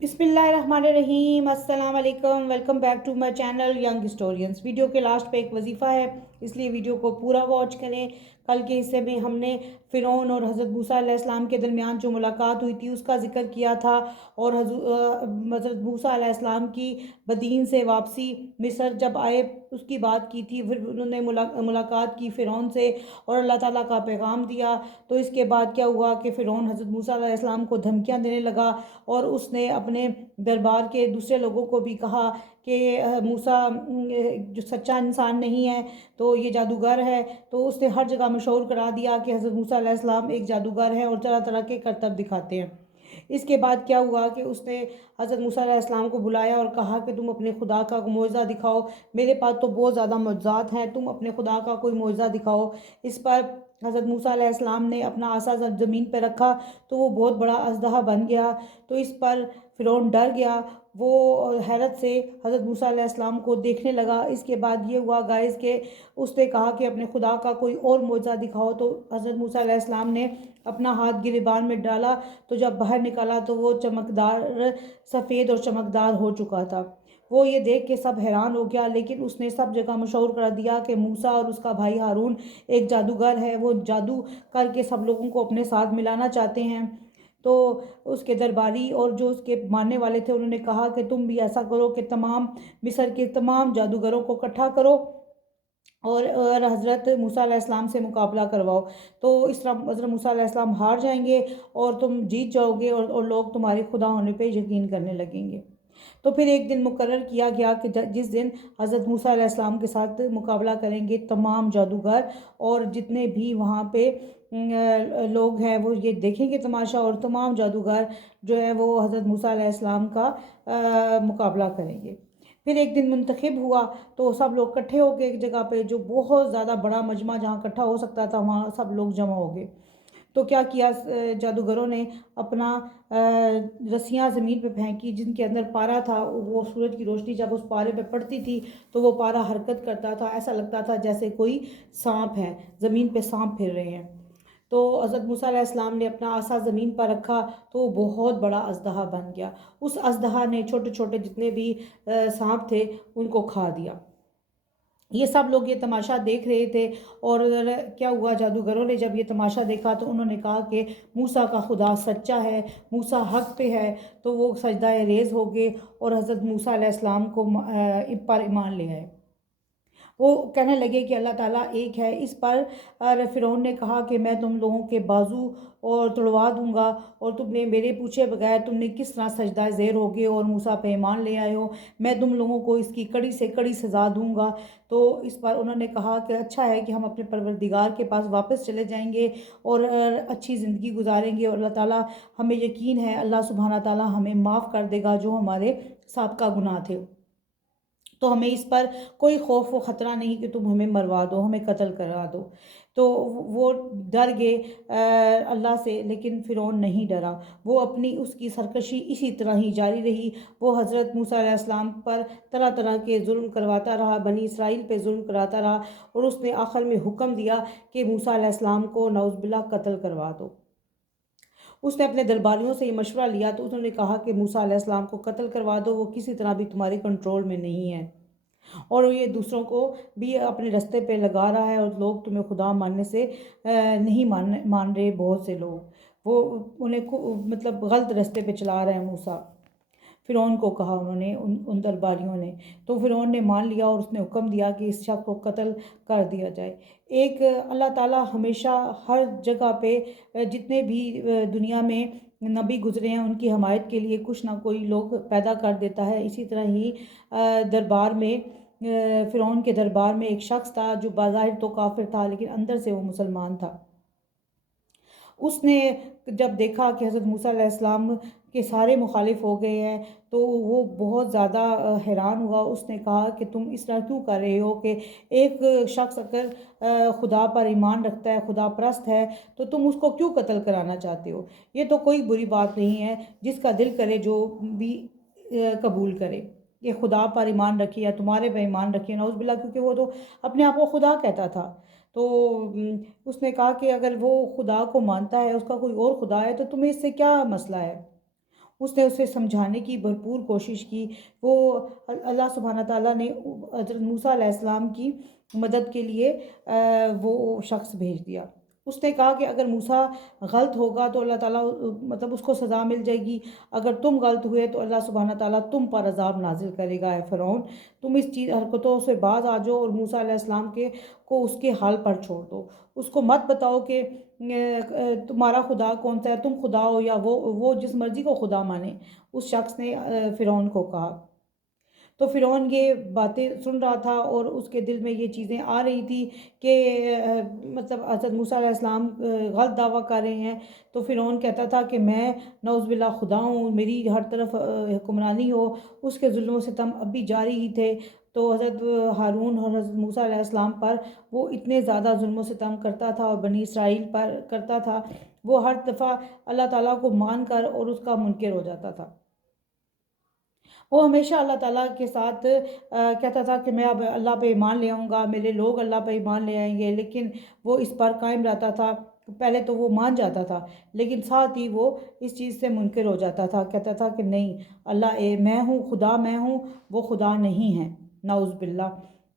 बिस्मिल्लाहिर्रहमानिर्रहीम। अस्सलाम वालेकुम। Welcome back to my channel young historians. Video के लास्ट पे एक वजीफ़ा है, इसलिए वीडियो को पूरा वॉच करें। कल के हिस्से में हमने फ़िरौन और हज़रत मूसा अलैहिस्सलाम के दरमियान जो मुलाकात हुई थी उसका ज़िक्र किया था, और हज़रत मूसा अलैहिस्सलाम की मदीन से वापसी मिस्र जब आए उसकी बात की थी। फिर उन्होंने मुलाकात की फ़िरौन से और अल्लाह ताला का पैगाम दिया। तो इसके बाद क्या हुआ कि फ़िरौन हज़रत मूसा अलैहिस्सलाम को धमकियाँ देने लगा, और उसने अपने दरबार के दूसरे लोगों को भी कहा कि मूसा जो सच्चा इंसान नहीं है तो ये जादूगर है। तो उसने हर जगह मशहूर करा दिया कि हज़रत मूसा अलैहिस्सलाम एक जादूगर है और तरह तरह के करतब दिखाते हैं। इसके बाद क्या हुआ कि उसने हज़रत मूसा अलैहिस्सलाम को बुलाया और कहा कि तुम अपने खुदा का मोज़ा दिखाओ, मेरे पास तो बहुत ज़्यादा मोज़ात हैं, तुम अपने खुदा का कोई मोज़ा दिखाओ। इस पर हज़रत मूसा अलैहिस्सलाम ने अपना आसा ज़मीन पर रखा तो वो बहुत बड़ा अजदहा बन गया। तो इस पर फ़िरौन डर गया, वो हैरत से हज़रत मूसा अलैहिस्सलाम को देखने लगा। इसके बाद ये हुआ गाइस के उसने कहा कि अपने खुदा का कोई और मोज़ा दिखाओ। तो हज़रत मूसा अलैहिस्सलाम ने अपना हाथ गिरेबान में डाला, तो जब बाहर निकाला तो वो चमकदार सफ़ेद और चमकदार हो चुका था। वो ये देख के सब हैरान हो गया, लेकिन उसने सब जगह मशहूर कर दिया कि मूसा और उसका भाई हारून एक जादूगर है, वो जादू करके सब लोगों को अपने साथ मिलाना चाहते हैं। तो उसके दरबारी और जो उसके मानने वाले थे उन्होंने कहा कि तुम भी ऐसा करो कि तमाम मिस्र के तमाम जादूगरों को इकट्ठा करो और हज़रत मूसा अलैहिस्सलाम से मुकाबला करवाओ। तो इस तरह हज़रत मूसा अलैहिस्सलाम हार जाएंगे और तुम जीत जाओगे, और लोग तुम्हारे खुदा होने पे यकीन करने लगेंगे। तो फिर एक दिन मुकर्रर किया गया कि जिस दिन हज़रत मूसा अलैहिस्सलाम के साथ मुकाबला करेंगे तमाम जादूगर, और जितने भी वहाँ पे लोग हैं वो ये देखेंगे तमाशा, और तमाम जादूगर जो है वो हज़रत मूसा अलैहिस्सलाम का मुकाबला करेंगे। फिर एक दिन मुंतखब हुआ, तो सब लोग इकट्ठे हो गए एक जगह पे, जो बहुत ज़्यादा बड़ा मजमा जहाँ इकट्ठा हो सकता था वहाँ सब लोग जमा हो गए। तो क्या किया जादूगरों ने अपना रस्सियाँ ज़मीन पे फेंकी जिनके अंदर पारा था। वो सूरज की रोशनी जब उस पारे पे पड़ती थी तो वो पारा हरकत करता था, ऐसा लगता था जैसे कोई सांप है, ज़मीन पे सांप फिर रहे हैं। तो हज़रत मूसा अलैहिस्सलाम ने अपना आसा ज़मीन पर रखा तो वो बहुत बड़ा अजदहा बन गया। उस अजदहा ने छोटे छोटे जितने भी सांप थे उनको खा दिया। ये सब लोग ये तमाशा देख रहे थे। और क्या हुआ, जादूगरों ने जब ये तमाशा देखा तो उन्होंने कहा कि मूसा का खुदा सच्चा है, मूसा हक पे है। तो वो सजदा रेज़ हो गए और हज़रत मूसा अलैहिस्सलाम को पर ईमान ले आए। वो कहने लगे कि अल्लाह ताला एक है। इस पर फ़िरौन ने कहा कि मैं तुम लोगों के बाजू और तुड़वा दूंगा, और तुमने मेरे पूछे बगैर तुमने किस तरह सजदा ज़ेर हो गए और मूसा पे ईमान ले आए हो, मैं तुम लोगों को इसकी कड़ी से कड़ी सज़ा दूंगा। तो इस पर उन्होंने कहा कि अच्छा है कि हम अपने परवरदिगार के पास वापस चले जाएंगे और अच्छी ज़िंदगी गुजारेंगे, और अल्लाह ताला हमें यकीन है अल्लाह सुब्हाना ताला हमें माफ़ कर देगा जो हमारे साबका गुनाह थे। तो हमें इस पर कोई खौफ व ख़तरा नहीं कि तुम हमें मरवा दो, हमें कत्ल करा दो। तो वो डर गए अल्लाह से, लेकिन फ़िरौन नहीं डरा। वो अपनी उसकी सरकशी इसी तरह ही जारी रही। वो हज़रत मूसा अलैहिस्सलाम पर तरह तरह के जुल्म करवाता रहा, बनी इसराइल पे जुल्म कराता रहा, और उसने आखिर में हुक्म दिया कि मूसा अलैहिस्सलाम को नौज़ुबिल्लाह कत्ल करवा दो। उसने अपने दरबारियों से ये मशवरा लिया तो उन्होंने कहा कि मूसा अलैहिस्सलाम को कत्ल करवा दो, वो किसी तरह भी तुम्हारे कंट्रोल में नहीं है, और ये दूसरों को भी अपने रास्ते पे लगा रहा है, और लोग तुम्हें खुदा मानने से नहीं मान रहे। बहुत से लोग वो उन्हें मतलब गलत रास्ते पे चला रहे हैं मूसा। फ़िरौन को कहा उन्होंने, उन दरबारियों ने। तो फ़िरौन ने मान लिया और उसने हुक्म दिया कि इस शख्स को कत्ल कर दिया जाए। एक अल्लाह ताला हमेशा हर जगह पे जितने भी दुनिया में नबी गुजरे हैं उनकी हमायत के लिए कुछ ना कोई लोग पैदा कर देता है। इसी तरह ही दरबार में फ़िरौन के दरबार में एक शख्स था जो बाज़ाहिर तो काफिर था लेकिन अंदर से वो मुसलमान था। उसने जब देखा कि हज़रत मूसा अलैहिस्सलाम के सारे मुखालिफ हो गए हैं तो वो बहुत ज़्यादा हैरान हुआ। उसने कहा कि तुम इस तरह क्यों कर रहे हो कि एक शख्स अगर खुदा पर ईमान रखता है, खुदा परस्त है, तो तुम उसको क्यों कत्ल कराना चाहते हो। ये तो कोई बुरी बात नहीं है, जिसका दिल करे जो भी कबूल करे। ये खुदा पर ईमान रखिए या तुम्हारे पर ईमान रखिए नौज़ुबिल्लाह, क्योंकि वो तो अपने आप को खुदा कहता था। तो उसने कहा कि अगर वो खुदा को मानता है, उसका कोई और खुदा है, तो तुम्हें इससे क्या मसला है। اس نے اسے سمجھانے کی بھرپور کوشش کی۔ وہ اللہ سبحانہ تعالیٰ نے حضرت موسیٰ علیہ السلام کی مدد کے لیے وہ شخص بھیج دیا۔ اس نے کہا کہ اگر موسیٰ غلط ہوگا تو اللہ تعالیٰ مطلب اس کو سزا مل جائے گی، اگر تم غلط ہوئے تو اللہ سبحانہ تعالیٰ تم پر عذاب نازل کرے گا۔ اے فرعون، تم اس چیز حرکتوں سے باز آ جاؤ اور موسیٰ علیہ السلام کو اس کے حال پر چھوڑ دو۔ اس کو مت بتاؤ کہ تمہارا خدا کون سا ہے، تم خدا ہو یا وہ جس مرضی کو خدا مانے۔ اس شخص نے فرعون کو کہا۔ تو فرعون یہ باتیں سن رہا تھا اور اس کے دل میں یہ چیزیں آ رہی تھی کہ مطلب حضرت موسیٰ علیہ السلام غلط دعویٰ کر رہے ہیں۔ تو فرعون کہتا تھا کہ میں نعوذ باللہ خدا ہوں، میری ہر طرف حکمرانی ہو۔ اس کے ظلم و ستم اب بھی جاری ہی تھے۔ تو حضرت ہارون اور حضرت موسیٰ علیہ السلام پر وہ اتنے زیادہ ظلم و ستم کرتا تھا اور بنی اسرائیل پر کرتا تھا، وہ ہر دفعہ اللہ تعالیٰ کو مان کر اور اس کا منکر ہو جاتا تھا۔ وہ ہمیشہ اللہ تعالیٰ کے ساتھ کہتا تھا کہ میں اب اللہ پہ ایمان لے آؤں گا، میرے لوگ اللہ پہ ایمان لے آئیں گے، لیکن وہ اس پر قائم رہتا تھا۔ پہلے تو وہ مان جاتا تھا، لیکن ساتھ ہی وہ اس چیز سے منکر ہو جاتا تھا، کہتا تھا کہ نہیں، اللہ میں ہوں، خدا میں ہوں، وہ خدا نہیں ہے، نعوذ باللہ۔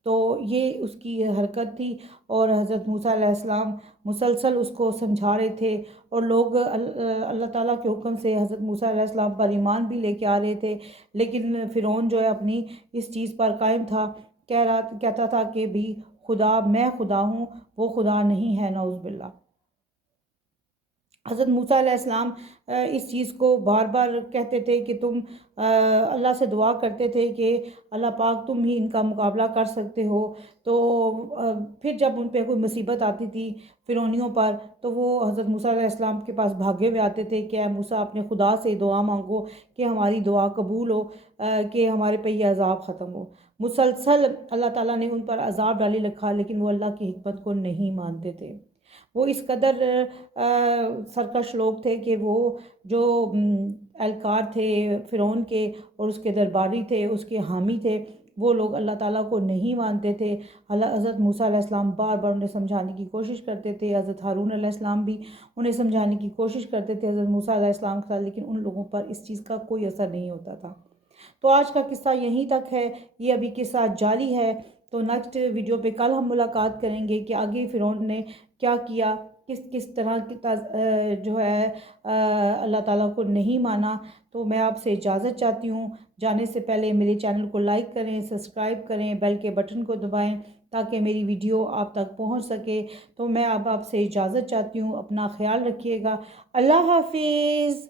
تو یہ اس کی حرکت تھی، اور حضرت موسیٰ علیہ السلام مسلسل اس کو سمجھا رہے تھے، اور لوگ اللہ تعالیٰ کے حکم سے حضرت موسیٰ علیہ السلام پر ایمان بھی لے کے آ رہے تھے، لیکن فرعون جو ہے اپنی اس چیز پر قائم تھا، کہتا تھا کہ بھی خدا، میں خدا ہوں، وہ خدا نہیں ہے، نعوذ باللہ۔ حضرت موسیٰ علیہ السلام اس چیز کو بار بار کہتے تھے کہ تم اللہ سے دعا کرتے تھے کہ اللہ پاک تم ہی ان کا مقابلہ کر سکتے ہو۔ تو پھر جب ان پہ کوئی مصیبت آتی تھی فرعونیوں پر، تو وہ حضرت موسیٰ علیہ السلام کے پاس بھاگے ہوئے آتے تھے کہ اے موسیٰ، اپنے خدا سے دعا مانگو کہ ہماری دعا قبول ہو، کہ ہمارے پہ یہ عذاب ختم ہو۔ مسلسل اللہ تعالیٰ نے ان پر عذاب ڈالی رکھا، لیکن وہ اللہ کی حکمت کو نہیں مانتے تھے۔ وہ اس قدر سرکش لوگ تھے کہ وہ جو اہلکار تھے فرعون کے اور اس کے درباری تھے، اس کے حامی تھے، وہ لوگ اللہ تعالیٰ کو نہیں مانتے تھے۔ حضرت موسیٰ علیہ السلام بار بار انہیں سمجھانے کی کوشش کرتے تھے، حضرت ہارون علیہ السلام بھی انہیں سمجھانے کی کوشش کرتے تھے حضرت موسیٰ علیہ السلام کے ساتھ، لیکن ان لوگوں پر اس چیز کا کوئی اثر نہیں ہوتا تھا۔ تو آج کا قصہ یہیں تک ہے، یہ ابھی قصہ جاری ہے۔ تو نیکسٹ ویڈیو پہ کل ہم ملاقات کریں گے کہ آگے فرعون نے کیا کیا، کس طرح کی جو ہے اللہ تعالیٰ کو نہیں مانا۔ تو میں آپ سے اجازت چاہتی ہوں، جانے سے پہلے میرے چینل کو لائک کریں، سبسکرائب کریں، بیل کے بٹن کو دبائیں تاکہ میری ویڈیو آپ تک پہنچ سکے۔ تو میں اب آپ سے اجازت چاہتی ہوں، اپنا خیال رکھیے گا، اللہ حافظ۔